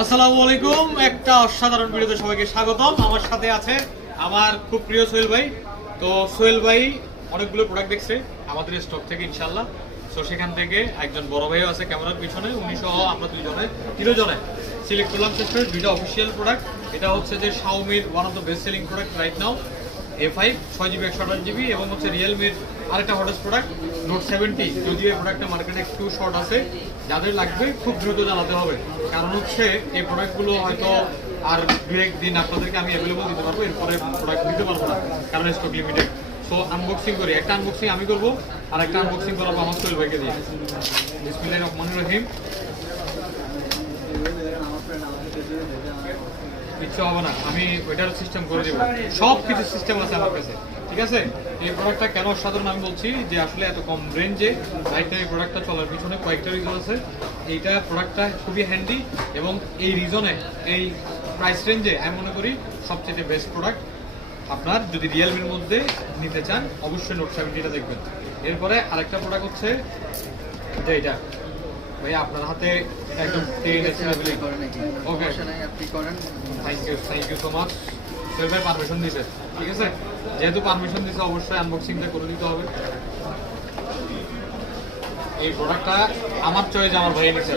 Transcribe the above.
আসসালামু আলাইকুম। একটা অসাধারণ ভিডিওতে সবাইকে স্বাগতম। আমার সাথে আছে আমার খুব প্রিয় সোহেল ভাই। তো সোহেল ভাই অনেকগুলো প্রোডাক্ট দেখছে আমাদের স্টক থেকে ইনশাল্লাহ। তো সেখান থেকে একজন বড় ভাইও আছে ক্যামেরার পিছনে, উনি সহ আমরা তিনজনে সিলেক্ট করলাম শেষে দুইটা অফিসিয়াল প্রোডাক্ট। এটা হচ্ছে যে শাওমির one of the best selling product right now, A5 6GB 128GB, এবং হচ্ছে রিয়েলমির আরেকটা হটেস্ট প্রোডাক্ট নোট 70। যদিও এই প্রোডাক্টটা মার্কেটে একটু শর্ট আছে, যাদের লাগবে খুব দ্রুত জানাতে হবে, কারণ হচ্ছে এই প্রোডাক্টগুলো হয়তো আর দু একদিন আপনাদেরকে আমি অ্যাভেলেবল দিতে পারবো, এরপরে প্রোডাক্ট দিতে পারবো না কারণ স্টক লিমিটেড। সো আনবক্সিং করি, একটা আনবক্সিং আমি করবো আর একটা আনবক্সিং করাবো আমার সোহেল ভাইকে দিয়ে। বিসমিল্লাহির রহমানির রহিম। কিচ্ছু হবে না, আমি ওইটার সিস্টেম করে দেবো, সব কিছু সিস্টেম আছে আমার কাছে, ঠিক আছে। এই প্রোডাক্টটা কেন অসাধারণ আমি বলছি যে আসলে এত কম রেঞ্জে রাইট এই প্রোডাক্টটা চলার পিছনে কয়েকটা রিজন আছে। এইটা প্রোডাক্টটা খুবই হ্যান্ডি এবং এই রিজনে এই প্রাইস রেঞ্জে আমি মনে করি সবচেয়ে বেস্ট প্রোডাক্ট। আপনার যদি রিয়েলমির মধ্যে নিতে চান অবশ্যই নোট 70টা দেখবেন। এরপরে আরেকটা প্রোডাক্ট হচ্ছে যে এটা ভাই আপনার হাতে একদম okay, thank you so much. Sohel ভাই পারমিশন দিয়েছে, ঠিক আছে। যেহেতু পারমিশন দিয়েছে অবশ্যই আনবক্সিংটা করে দিতে হবে। এই প্রোডাক্টটা আমার চয়েস, আমার ভাই নিচ্ছে।